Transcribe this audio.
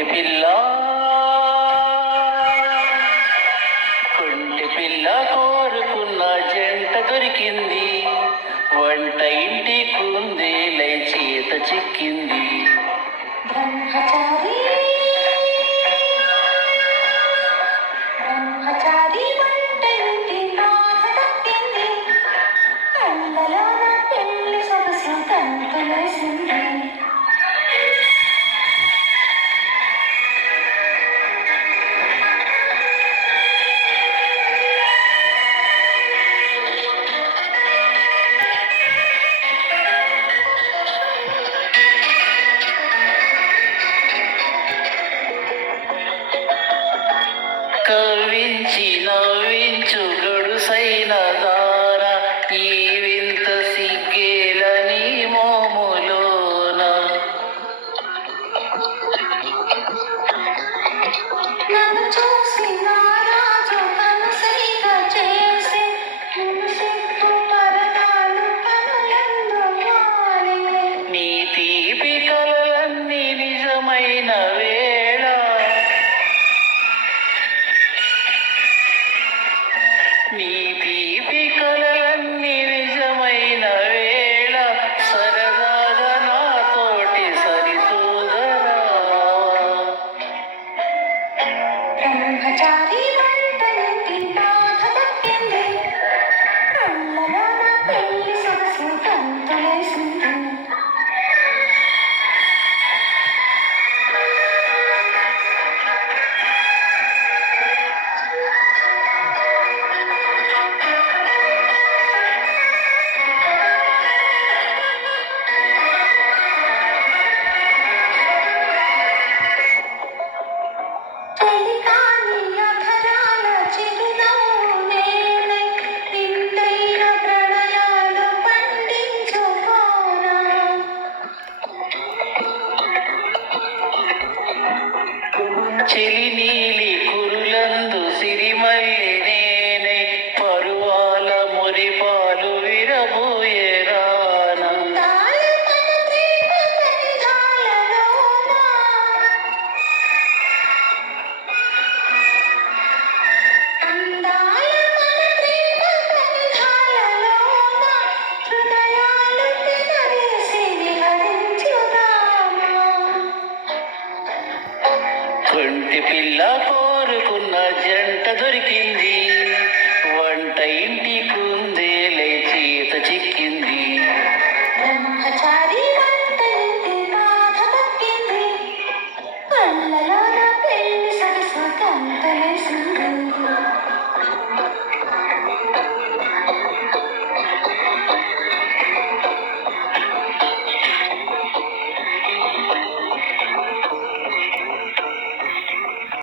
కొంటి పిల్ల. కొంటి పిల్ల కోరుకున్న జంట దొరికింది. వంట ఇంటి కుందేలై చేత చిక్కింది. తవించి నవ్వించు గడుసైన దార ఈ వింత సిగ్గేలని మోములోన. చూసినా ब्रह्मचारी ചെളി పిల్ల కోరుకున్న జంట దొరికింది.